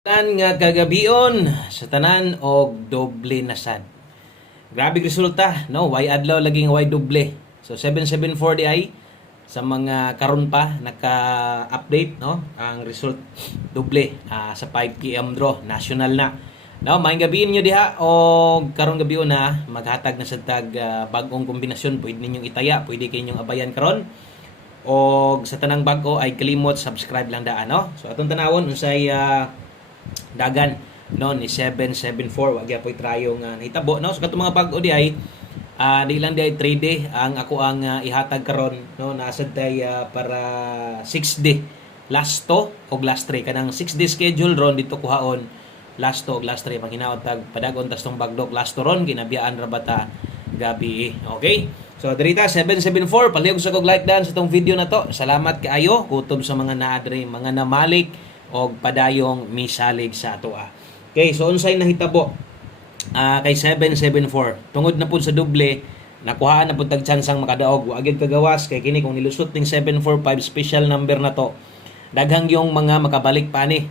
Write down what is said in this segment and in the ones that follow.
Nga kagabion sa tanan og doble na sad. Grabe resulta, no? Why adlaw laging why doble. So 774 di ay sa mga karon pa naka-update, no? Ang result doble sa 5 PM draw national na. No, maayong gabi niyo diha og karon gabion na maghatag na sa tag bag-ong kombinasyon. Pwede ninyong itaya, pwede kayong abayan karon. Og sa tanang bag-o ay kalimot subscribe lang daan, no? So atong tanawon unsay dagan no ni 774 wag gyapon trayo nga nahitabo, no? So katong mga bag-o di ay di lang di ay 3D ang ako ang ihatag karon, no? Nasad tay para 6D last 2 og last 3 kanang 6D schedule ron dito kuhaon last 2 og last 3 manghinaot tag padagon tas tong bagdok last 2 ron ginabiyaan ra bata gabi. Okay, so dirita 774 palihog sa kog like dan sa tong video na to. Salamat kaayo kutob sa mga naadre mga namalik og padayong misalig sa atoa. Okay, so unsay nahitabo kay 774 tungod na pud sa doble nakuhaan na pud tag chance ang makadaog wa gyud kagawas kay kini kung nilusot ning 745 special number na to daghang yung mga makabalik pa ni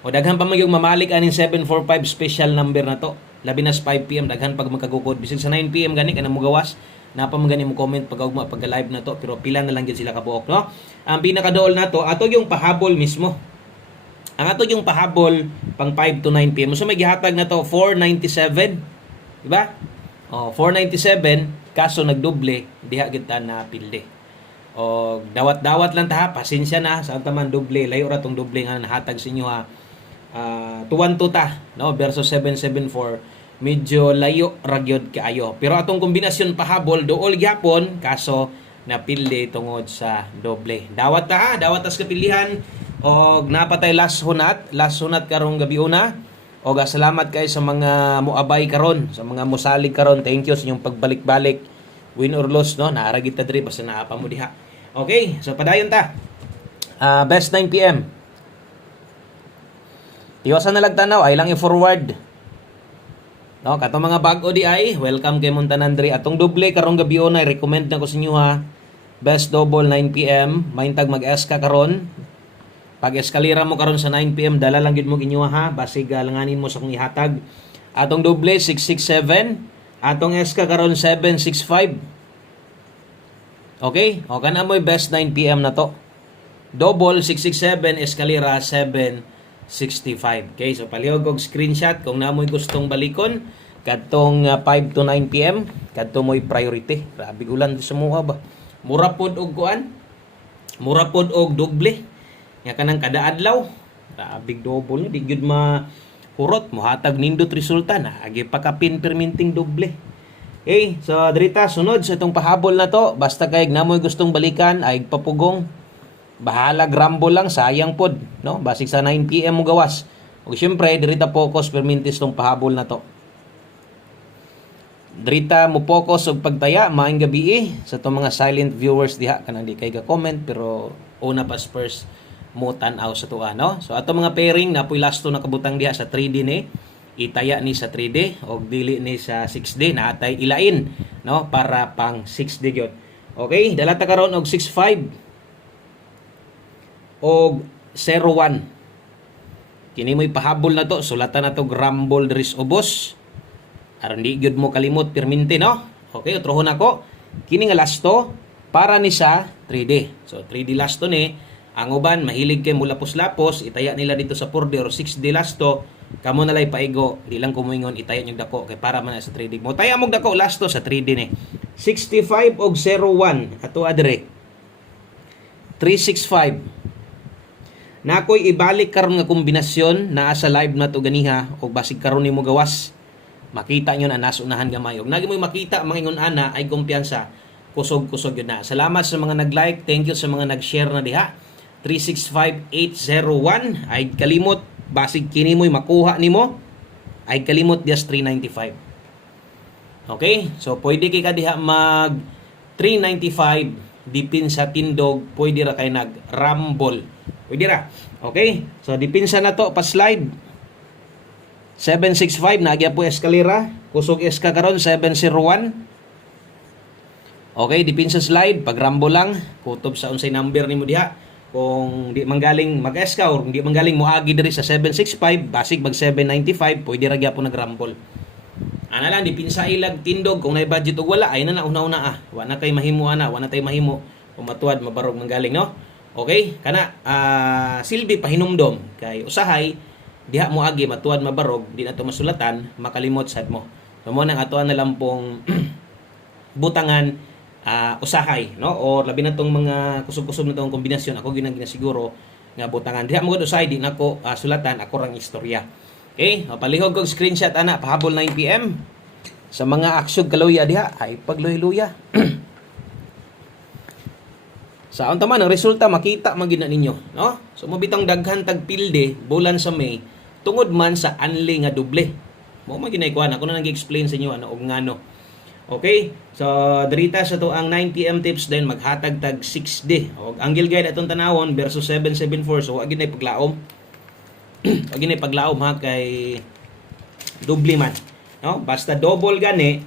o daghan pa man yung mamalik aning 745 special number na to labi na sa 5 PM daghan pag magkagugod bisig sa 9 PM gani kana mo gawas na pa man gani mo comment pag ugma pag live na to pero pila na lang gyud sila kabuok, no? Ang pinakadool na to ato yung pahabol mismo. Ang ato yung pahabol pang 5 to 9 PM. So may gihatag na to 497, di ba? 497 kaso nagdoble diha gyud ta na pilde. O dawat-dawat lang ta ha, pasensya na sa taman doble, layo ra tong doble nga nahatag sa inyo ha. 212 ta, no, versus 774 medyo layo ra gyud kaayo. Pero atong kombinasyon pahabol dool gyapon kaso napilde tungod sa doble. Dawat ta ha, dawat tas kapilihan. Og napatay last hunat karong gabi una. Og salamat kay sa mga muabay karon, sa mga musalig karon. Thank you sa inyong pagbalik-balik. Win or loss, no? Naara kita diri basta naapa mo diha. Okay, so padayon ta. Best 9 PM. Iwasan na lagtanaw ay lang i-forward. No, katong mga bag-o di ay welcome kay Montanan diri. Atong doble karong gabi una recommend na ko sa inyo ha. Best double 9 PM. Maintag mag-eska karon. Pag eskalera mo karon sa 9 PM, dala lang gid mo inyo ha, basig langanin mo sa kong ihatag. Atong doble 667, atong eska karon 765. Okay? O kana mo best 9 PM na to. Double 667, eskalera 765. Okay, so palihog og screenshot kung namoy gustong balikon kadtong 5 to 9 PM, kadto mo'y priority. Grabe ulan sa mua ba. Mura pod og kuan. Mura pod og doble. Nga kanang kada adlaw, big double di gyud mahurot mo hatag nindot resulta na agi pa ka pin perminting doble. Okay, so dirita sunod sa itong pahabol na to, basta kay namoy gustong balikan ay papugong bahala grumble lang sayang pod, no? Basig sa 9 PM mo gawas. Ug syempre dirita focus permintis tong pahabol na to. Dirita mo focus og pagtaya maayong gabi sa itong mga silent viewers diha kanang di kay ga comment pero una pa first mo tan-aw sa tuwa, no? So ato mga pairing na puy lasto nakabutang diha sa 3D ni itaya ni sa 3D og dili ni sa 6D na atay ilain, no, para pang 6D gyud. Okay, dala ta karon og 65 og 01. Kini mo'y pahabol na to, sulatan na to grumble dris ubos aron di gyud mo kalimot perminte, no? Okay, utrohon ako kini nga lasto para ni sa 3D. So 3D lasto ni ang uban mahilig kay mulapos-lapos itaya nila dito sa 4D or 6D lasto kamo nalay paigo di lang kumuingon itaya nyog dako kay para man sa 3D mo taya mog dako lasto sa 3D ni 65 og 01 ato adre 365 na ako'y ibalik karon nga kombinasyon naa sa live na to ganiha og basig karon nimo gawas makita nyo na nasunahan gamay og nagi mo makita mga ingon ana ay kumpiyansa kusog-kusog yun na. Salamat sa mga nag-like, thank you sa mga nag-share na diha. 365801 ay kalimot basig kini mo'y makuha nimo ay kalimot dias 395. Okay, so pwede kay ka diha mag 395 dipin sa tindog, pwede ra kay nag rumble pwede ra. Okay, so dipinsa na to pa slide 765 na agya po eskalera kusog eska karon 701. Okay, dipinsa slide pag rumble lang kutob sa unsay number nimo diha Kung di manggaling mag-eska or di manggaling moagi diri sa 765, basig mag 795, pwede ra gyapon nagrambol. Ana lang di pinsa ilag tindog kung nay budget og wala ay na una-una wa na kay mahimo ana, wa na tay mahimo umatuad mabarog manggaling no. Okay? Kana silbi pahinumdom kay usahay diha mo agi matuad mabarog di na to masulatan makalimot sad mo. So mo nang atuan na lang pong butangan usahay no or labi na tong mga kusog-kusog na tong kombinasyon ako ginasiguro nga butangan diha mo gud usahay di nako sulatan ako rang istorya. Okay, palihog kog screenshot ana pahabol 9 PM sa mga aksyon kaluya diha ay pagluya-luya. Sa unta man ang resulta makita man gid na ninyo, no? So mobitang daghan tag pilde bulan sa May tungod man sa anli nga doble. Mo man ginay kuan ako na nag-explain sa inyo ano og ngano. Okay? So dirita sa to ang 9 PM tips din maghatag tag 6D. Og angle guide atong tanawon versus 774 so wa gid nay paglaom. Wa gid nay paglaom ha kay doble man. No? Basta double gani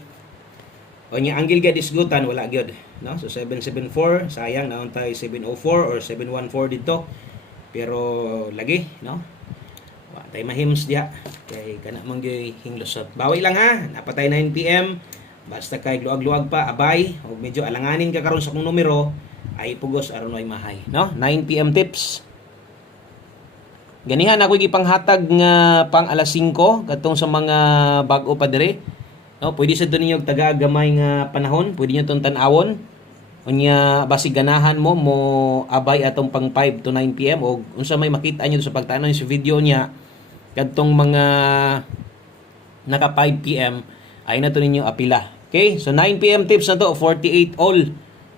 o nya angle guide isgutan wala gyud. No? So 774 sayang naon tay 704 or 714 dito. Pero lagi, no? Wa tay mahims diha kay kana man gyud hinglusot. Bawi lang ha, napatay 9 PM. Basta kay luag-luag pa abay o medyo alanganin ka karon sa kung numero ay pugos aron way mahay, no? 9 PM tips. Ganihan ako gipanghatag nga pang alas 5 katong sa mga bag-o pa dire. No, pwede sa ninyo taga gamay nga panahon, pwede niyo tong tan-awon. Unya basig ganahan mo abay atong pang 5 to 9 PM o unsa may makita niyo sa pagtanan sa video niya kadtong mga naka 5 PM ay na to ninyo apila. Okay? So 9 PM tips na to, 48 all.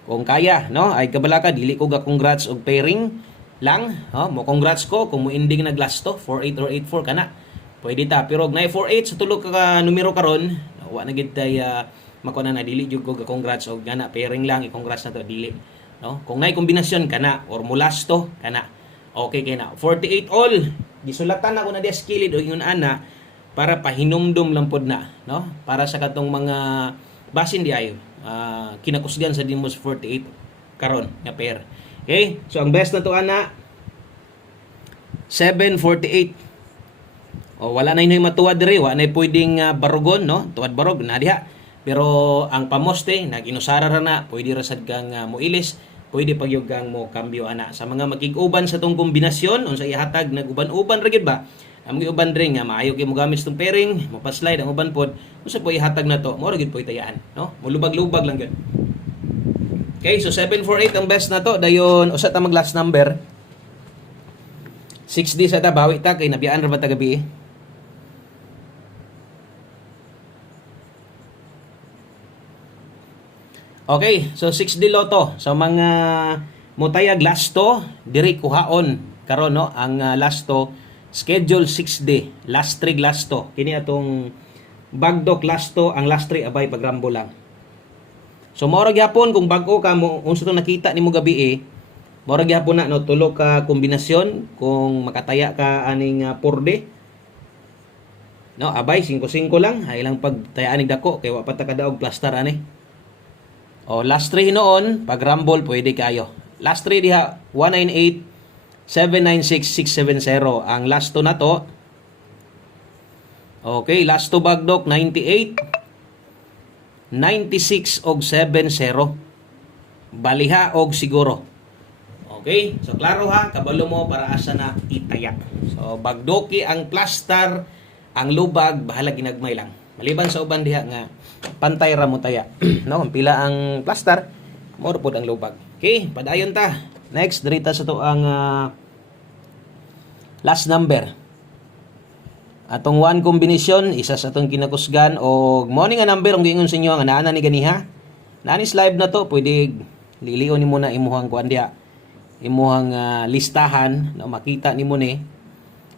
Kung kaya, no? Ay kabalaka dili ko ga congrats og pairing lang, no? Mo congrats ko kung mo ending na glass to 48 or 84 kana. Pwede ta pero og na 48 sa tulo ka numero karon, wa na gid tay makuha na dili jud ko ga congrats og gana pairing lang i-congrats na to dili, no? Kung nay kombinasyon kana or mulas to kana. Okay kay na. 48 all. Gisulatan ako na di skilled og ingon ana para pahinumdum lang pod na, no? Para sa katong mga basin di ayo kinakusgan sa Dimos 48 karon nga pair. Okay? So ang best na to ana 748. O wala na inay matuwad diri, wala na pwedeng barugon, no? Tuwad barog na diha. Pero ang pamoste naginusara ra na, pwede ra sad kang moilis, pwede pagyud kang mo kambyo ana. Sa mga makig-uban sa tong kombinasyon unsa ihatag nag-uban-uban ra gid ba? Ang uban ring nga maayo kay mo gamit tong pairing, mo pa-slide ang uban pod, unsa po ihatag na to? Mo ra gid po itayaan, no? Mulubag-lubag lang gid. Okay, so 748 ang best na to. Dayon usa ta mag last number. 6D sa ta bawi ta kay nabiyaan ra ba ta gabi? Okay, so 6D Lotto. So mga mutayag last to, diri kuhaon karon no ang last to schedule 6D, last 3 last to. Kini atong bagdok last to, ang last 3 abay pagrambo lang. So mao ra gyapon kung bag-o ka mo unsa tong nakita nimo gabi mao ra gyapon na no tulo ka kombinasyon kung makataya ka aning 4D. No, abay 5-5 lang, ay lang pagtayaan ning dako kay wa pa ta kadaog plaster ani. O last 3 noon, pag rumble pwede kayo. Last 3 diha 198 796670 ang last 2 na to. Okay, last 2 bagdok 98 96 og 70. Baliha og siguro. Okay? So klaro ha, kabalo mo para asa na itaya. So bagdoki ang plaster, ang lubag bahala ginagmay lang. Maliban sa uban diha nga pantay ra mo taya. No, pila ang plaster, more pod ang lubag. Okay, padayon ta. Next, dirita sa to ang last number. Atong one combination, isa sa atong kinakusgan o morning nga number ang giingon sa inyo ang naana ni ganiha. Nanis live na to, pwede lilion nimo na imuhang kuan diha. Imuhang listahan na makita nimo ni.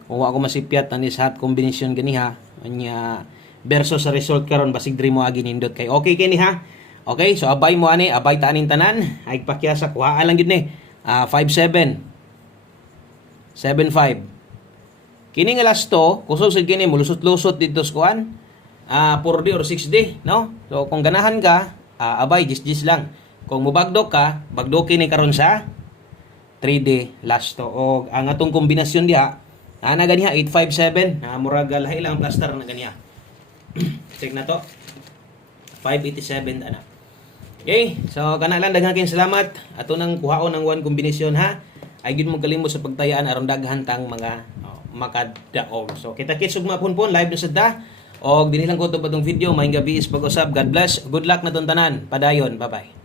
Kung wa ko masipyat na ni sa hot combination ganiha, anya versus sa result karon basig diri mo agi nindot kay okay kini ha. Okay, so abay mo ani, abay ta aning tanan, ay pakyasa kuha lang gid ni. 57 75 kini nga last to kusog sad kini mulusot-lusot dito sa kuan 4D or 6D, no? So kung ganahan ka abay jis lang, kung mubagdok ka bagdoki ni karon sa 3D lasto. O ang atong kombinasyon diha, na ganiha 857, murag lahi lang ang plaster na ganiha. Check na to. 587 ana. Okay, so kana lang daghang salamat. Ato nang kuhaon ang one kombinasyon ha. Ay gid mo kalimot sa pagtayaan aron daghan tang mga makadaog. So kita-kits ug mapunpon live na sad ta. Og dinhi lang ko to patong video. Maayong gabi is pag-usab. God bless. Good luck na tanan. Padayon. Bye-bye.